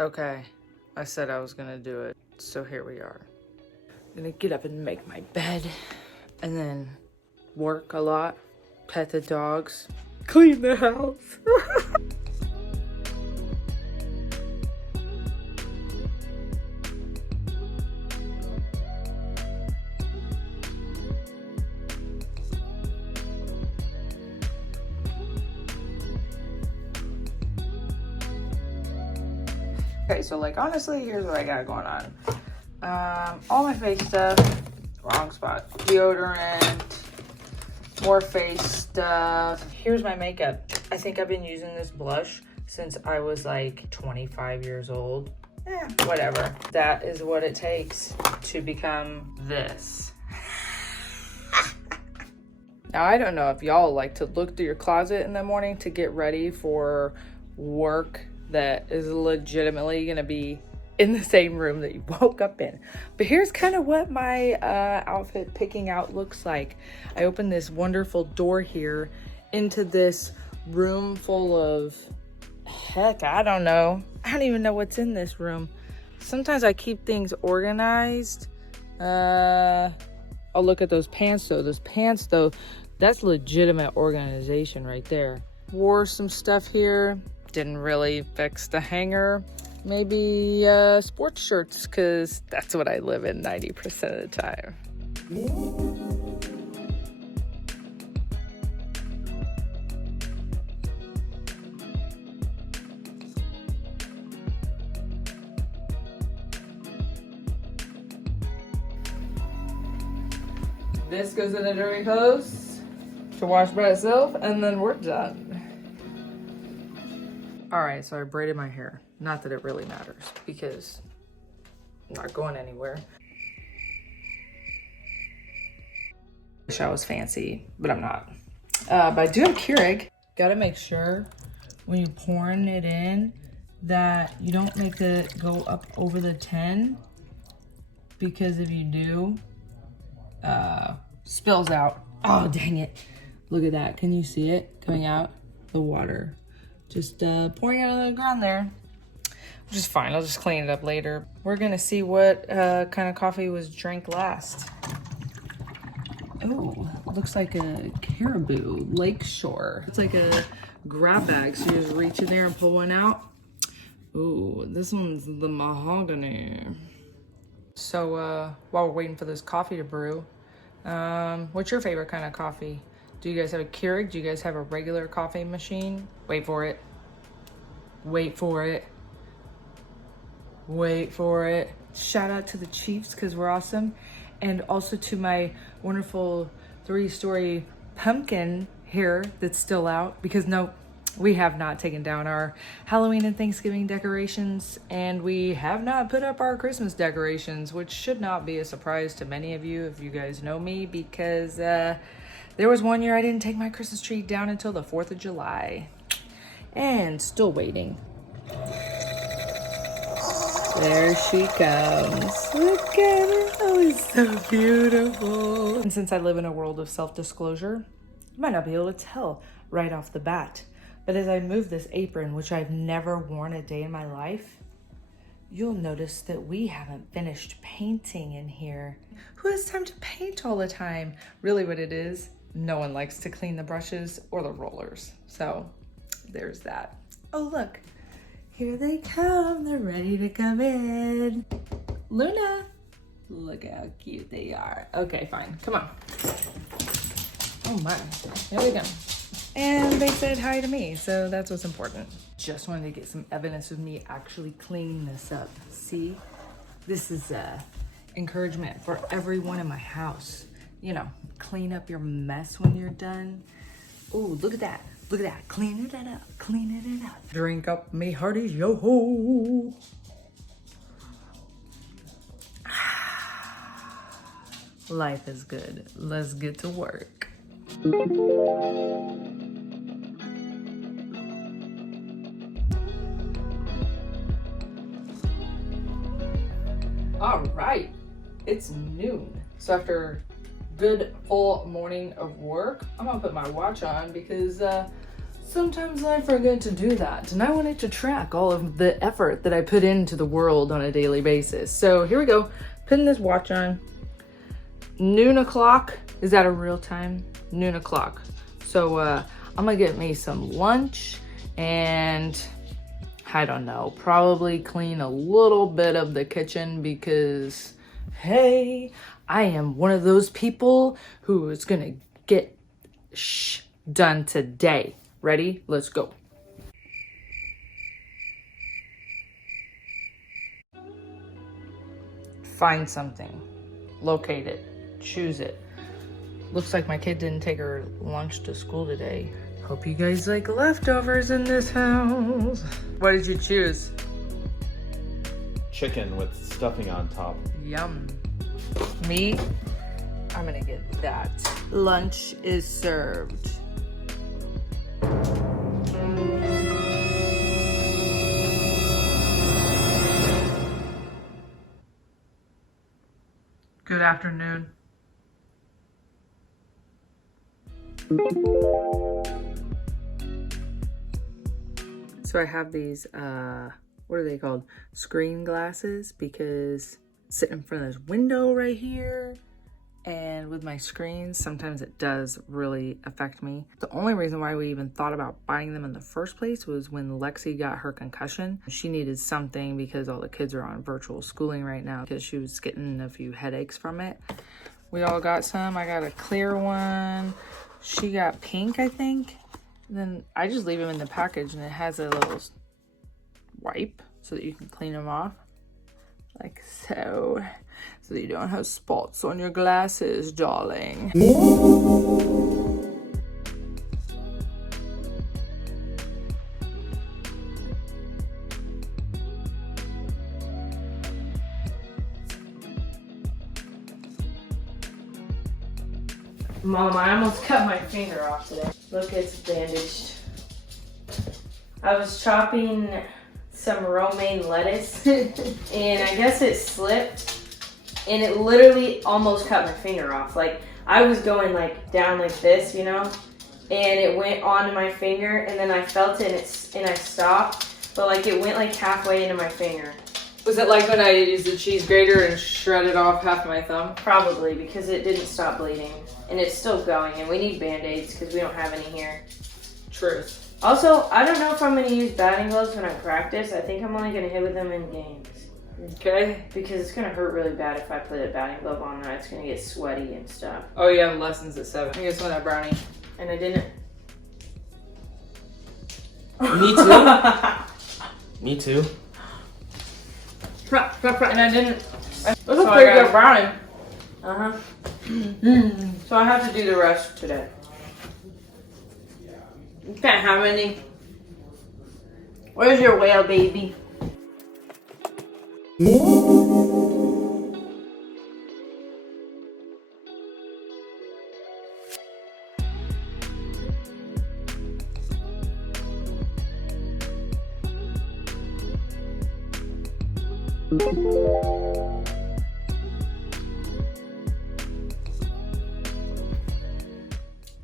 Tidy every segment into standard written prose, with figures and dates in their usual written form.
Okay, I said I was gonna do it, so here we are. I'm gonna get up and make my bed, and then work a lot, pet the dogs, clean the house. Okay, so like honestly, here's what I got going on. All my face stuff, wrong spot. Deodorant, more face stuff. Here's my makeup. I think I've been using this blush since I was like 25 years old. Whatever. That is what it takes to become this. Now, I don't know if y'all like to look through your closet in the morning to get ready for work that is legitimately gonna be in the same room that you woke up in. But here's kind of what my outfit picking out looks like. I opened this wonderful door here into this room full of, heck, I don't know. I don't even know what's in this room. Sometimes I keep things organized. I'll look at those pants though. Those pants though, that's legitimate organization right there. Wore some stuff here. Didn't really fix the hanger. Maybe sports shirts, because that's what I live in 90% of the time. This goes in the dirty clothes to wash by itself, and then we're done. All right, so I braided my hair. Not that it really matters because I'm not going anywhere. Wish I was fancy, but I'm not. By doing Keurig, gotta make sure when you're pouring it in that you don't make it go up over the 10, because if you do, spills out. Oh, dang it. Look at that. Can you see it coming out? The water. Just pouring out on the ground there. Which is fine. I'll just clean it up later. We're gonna see what kind of coffee was drank last. Oh, looks like a Caribou Lakeshore. It's like a grab bag, so you just reach in there and pull one out. Ooh, this one's the mahogany. So while we're waiting for this coffee to brew, what's your favorite kind of coffee? Do you guys have a Keurig? Do you guys have a regular coffee machine? Wait for it. Wait for it. Wait for it. Shout out to the Chiefs because we're awesome. And also to my wonderful 3-story pumpkin here that's still out, because no, we have not taken down our Halloween and Thanksgiving decorations, and we have not put up our Christmas decorations, which should not be a surprise to many of you if you guys know me, because there was one year I didn't take my Christmas tree down until the 4th of July. And still waiting. There she comes. Look at it. Oh, it's so beautiful. And since I live in a world of self-disclosure, you might not be able to tell right off the bat. But as I move this apron, which I've never worn a day in my life, you'll notice that we haven't finished painting in here. Who has time to paint all the time? Really what it is, no one likes to clean the brushes or the rollers. So there's that. Oh, look, here they come. They're ready to come in. Luna, look how cute they are. Okay, fine, come on. Oh my, here we go. And they said hi to me, so that's what's important. Just wanted to get some evidence of me actually cleaning this up. See, this is encouragement for everyone in my house. You know, clean up your mess when you're done. Oh, look at that. Look at that. Cleaning it up. Cleaning it up. Drink up me hearties, yo-ho. Life is good. Let's get to work. All right, it's noon. So after a good full morning of work, I'm gonna put my watch on because Sometimes I forget to do that, and I wanted to track all of the effort that I put into the world on a daily basis. So here we go, putting this watch on. Noon o'clock, is that a real time? Noon o'clock. So I'm gonna get me some lunch and I don't know, probably clean a little bit of the kitchen because, hey, I am one of those people who is gonna get done today. Ready? Let's go. Find something, locate it, choose it. Looks like my kid didn't take her lunch to school today. Hope you guys like leftovers in this house. What did you choose? Chicken with stuffing on top. Yum. Me, I'm gonna get that. Lunch is served. Good afternoon. So I have these, what are they called? Screen glasses, because sitting in front of this window right here and with my screens, sometimes it does really affect me. The only reason why we even thought about buying them in the first place was when Lexi got her concussion. She needed something because all the kids are on virtual schooling right now because she was getting a few headaches from it. We all got some. I got a clear one. She got pink, I think. And then I just leave them in the package and it has a little wipe so that you can clean them off. Like so. So that you don't have spots on your glasses, darling. Mom, I almost cut my finger off today. Look, it's bandaged. I was chopping some romaine lettuce and I guess it slipped and it literally almost cut my finger off. Like, I was going like down like this, you know, and it went onto my finger and then I felt it and I stopped, but like it went like halfway into my finger. Was it like when I used the cheese grater and shredded off half my thumb? Probably, because it didn't stop bleeding and it's still going and we need band-aids because we don't have any here. Truth. Also, I don't know if I'm going to use batting gloves when I practice. I think I'm only going to hit with them in games. Okay. Because it's going to hurt really bad if I put a batting glove on there. It's going to get sweaty and stuff. Oh, you have lessons at 7. I guess when that brownie. And I didn't. Me too. Me too. And I didn't. That's a pretty good brownie. Uh-huh. So I have to do the rest today. You can't have any. Where's your whale, baby?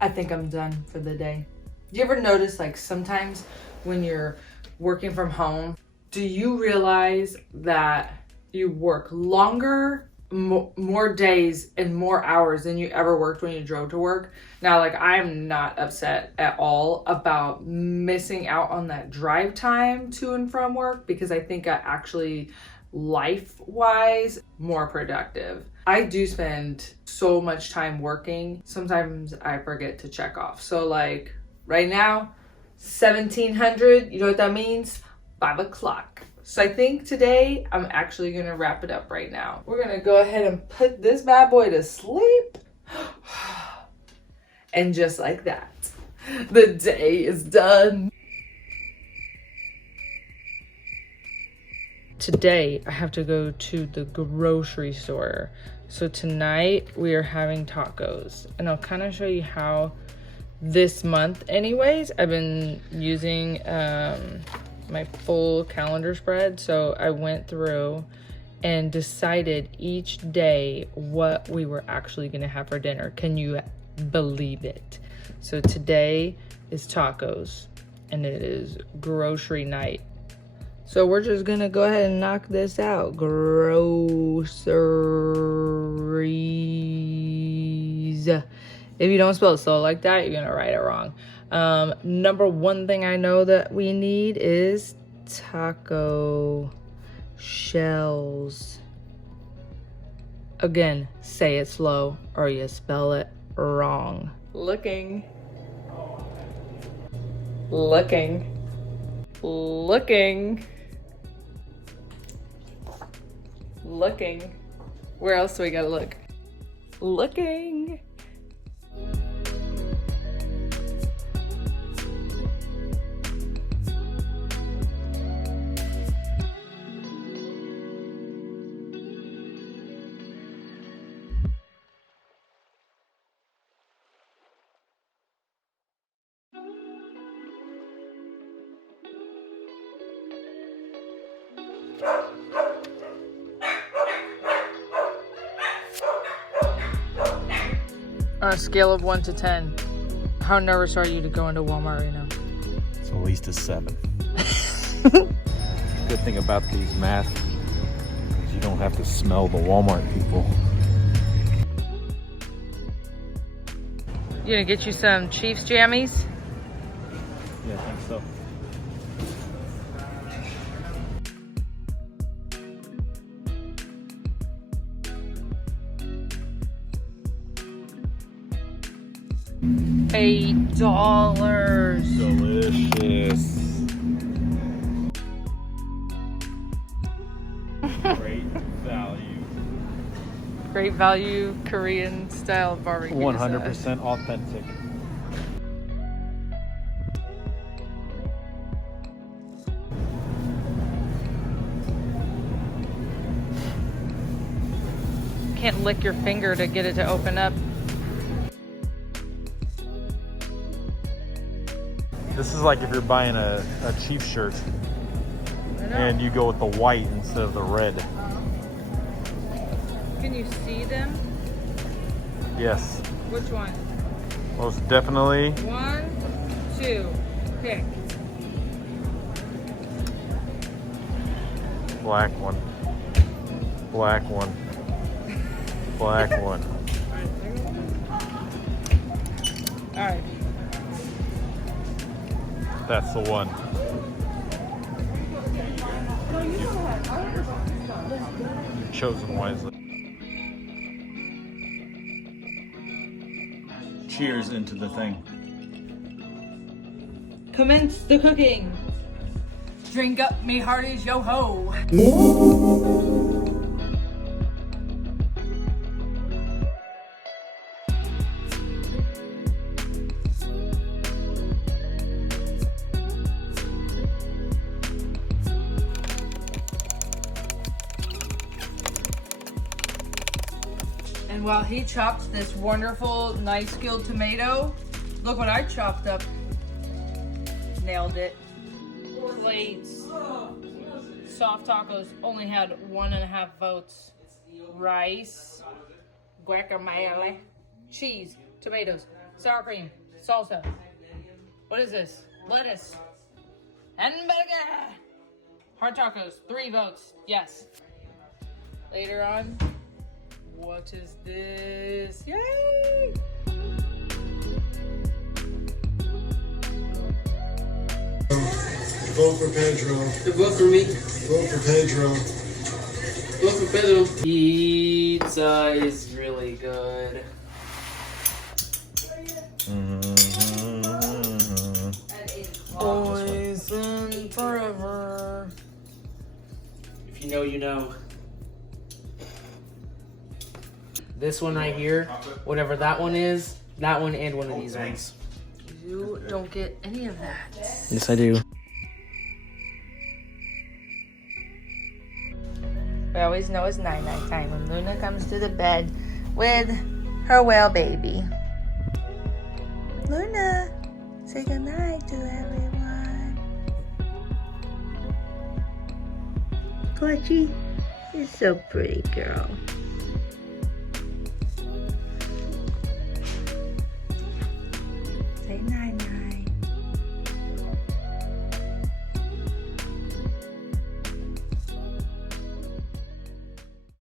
I think I'm done for the day. Do you ever notice, like, sometimes when you're working from home, do you realize that you work longer, more days and more hours than you ever worked when you drove to work? Now, like, I'm not upset at all about missing out on that drive time to and from work because I think I actually, life-wise, more productive. I do spend so much time working. Sometimes I forget to check off. So like right now, 1700, you know what that means? 5 o'clock. So I think today I'm actually gonna wrap it up right now. We're gonna go ahead and put this bad boy to sleep. And just like that, the day is done. Today, I have to go to the grocery store. So tonight, we are having tacos. And I'll kind of show you how this month, anyways, I've been using my full calendar spread. So I went through and decided each day what we were actually gonna have for dinner. Can you believe it? So today is tacos. and it is grocery night. So we're just gonna go ahead and knock this out. Groceries. If you don't spell it slow like that, you're gonna write it wrong. Number one thing I know that we need is taco shells. Again, say it slow or you spell it wrong. Looking. Looking. Looking. Looking. Where else do we gotta look? Looking. On a scale of 1 to 10, how nervous are you to go into Walmart right now? It's at least a 7. Good thing about these masks is you don't have to smell the Walmart people. You gonna get you some Chiefs jammies? Yeah, I think so. $8. Delicious. Great value. Great value Korean style barbecue. 100% authentic. Can't lick your finger to get it to open up. This is like if you're buying a Chiefs shirt and you go with the white instead of the red. Can you see them? Yes. Which one? Most definitely. 1, 2, pick. Black one. Black one. Black one. All right. That's the one. You've chosen wisely. Cheers into the thing. Commence the cooking. Drink up me hearties, yo ho. And while he chops this wonderful, nice skilled tomato, look what I chopped up. Nailed it. Plates. Soft tacos only had 1.5 votes. Rice, guacamole, cheese, tomatoes, sour cream, salsa. What is this? Lettuce. Hamburger. Hard tacos, 3 votes. Yes. Later on. What is this? Yay! Vote for Pedro. Vote for me. Vote for Pedro. Vote for Pedro. Pizza is really good. Always and forever. If you know, you know. This one right here, whatever that one is, that one and one of these ones. You don't get any of that. Yes, I do. We always know it's night-night time when Luna comes to the bed with her whale baby. Luna, say goodnight to everyone. Porchy, you're so pretty, girl.